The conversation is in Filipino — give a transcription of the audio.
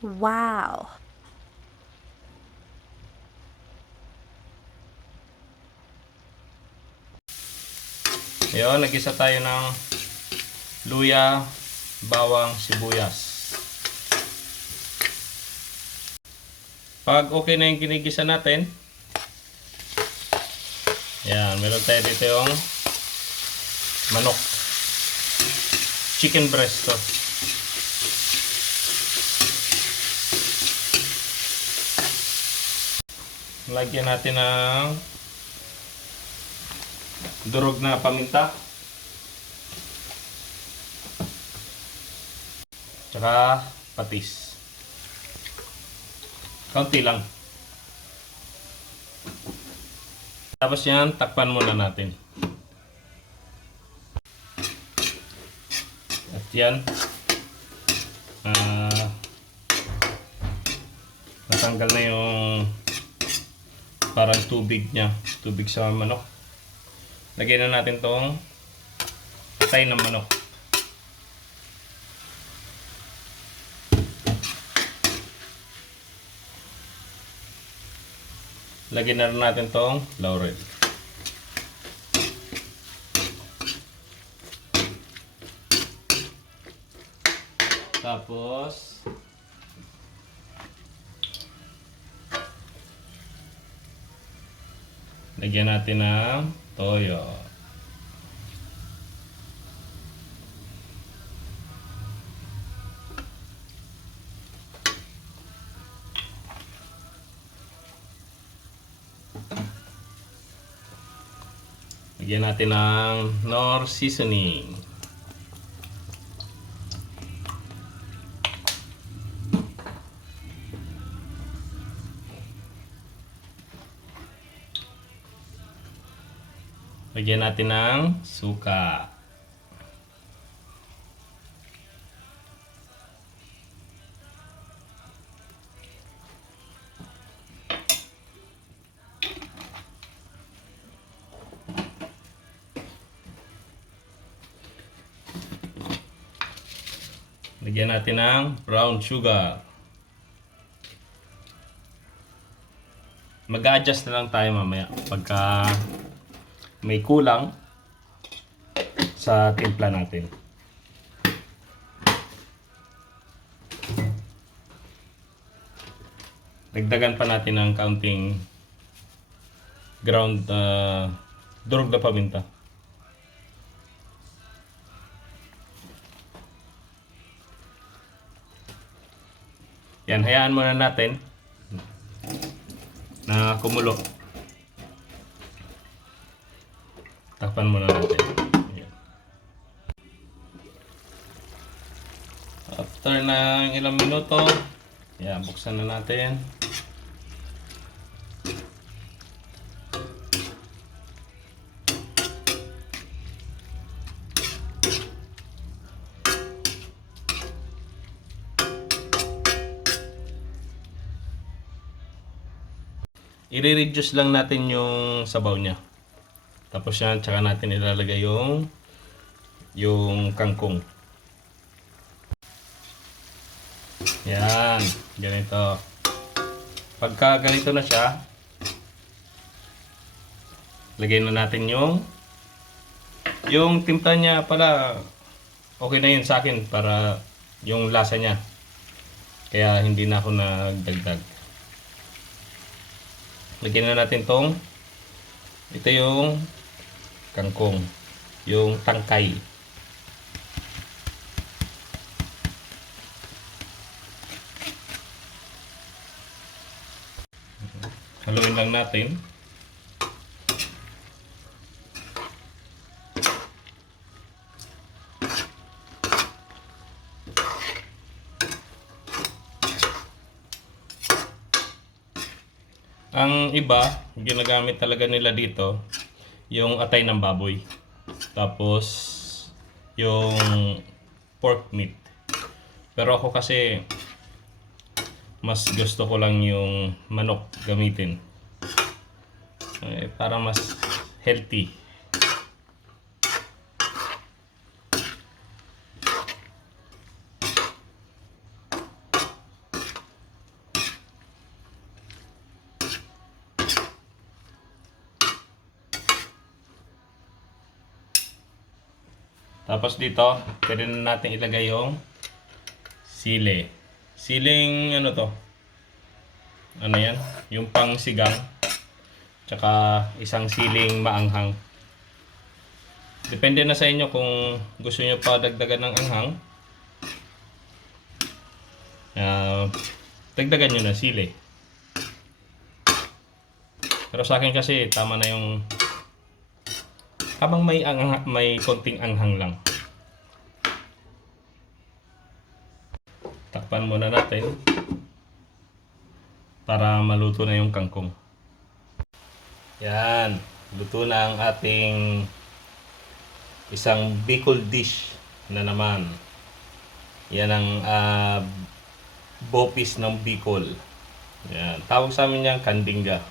Wow! Ayun, nag-isa tayo ng luya, bawang, sibuyas. Pag okay na yung ginigisa natin, yan, meron tayo dito yung manok. Chicken breast to. Lagyan natin ng durog na paminta. Tsaka patis. Kaunti lang. Tapos yan, takpan muna natin. At yan, natanggal na yung parang tubig niya. Tubig sa manok. Lagyan na natin tong patay ng manok. Lagyan na rin natin tong laurel. Tapos lagyan natin ng toyo. Lagyan natin ng Knorr seasoning. Lagyan natin ng suka. Lagyan natin ng brown sugar. Mag-adjust na lang tayo mamaya pagka may kulang sa timpla natin. Dagdagan pa natin ng kaunting ground durog na paminta. Yan, hayaan muna natin na kumulo. Takpan muna natin. Yan. After ng ilang minuto, yan, buksan na natin. I-reduce lang natin yung sabaw niya. Tapos yan, tsaka natin ilalagay yung kangkong. Yan, ganito. Pagka ganito na siya, lagay na natin yung timpla niya pala. Okay na yun sa akin para yung lasa niya. Kaya hindi na ako nagdagdag. Lagyan na natin ito yung kangkong, yung tangkay. Haluin lang natin. Ang iba, ginagamit talaga nila dito yung atay ng baboy. Tapos yung pork meat. Pero ako kasi mas gusto ko lang yung manok gamitin. Para mas healthy. Tapos dito, pwede na natin ilagay yung sili. Siling ano to? Ano yan? Yung pang sigang. Tsaka isang siling maanghang. Depende na sa inyo kung gusto nyo pa dagdagan ng anghang. Dagdagan nyo na sili. Pero sa akin kasi tama na yung habang may konting anghang lang. Takpan muna natin para maluto na yung kangkong. Yan, luto na ang ating isang Bicol dish na naman. Yan ang bopis ng Bicol. Yan, tawag sa amin yan kandingga.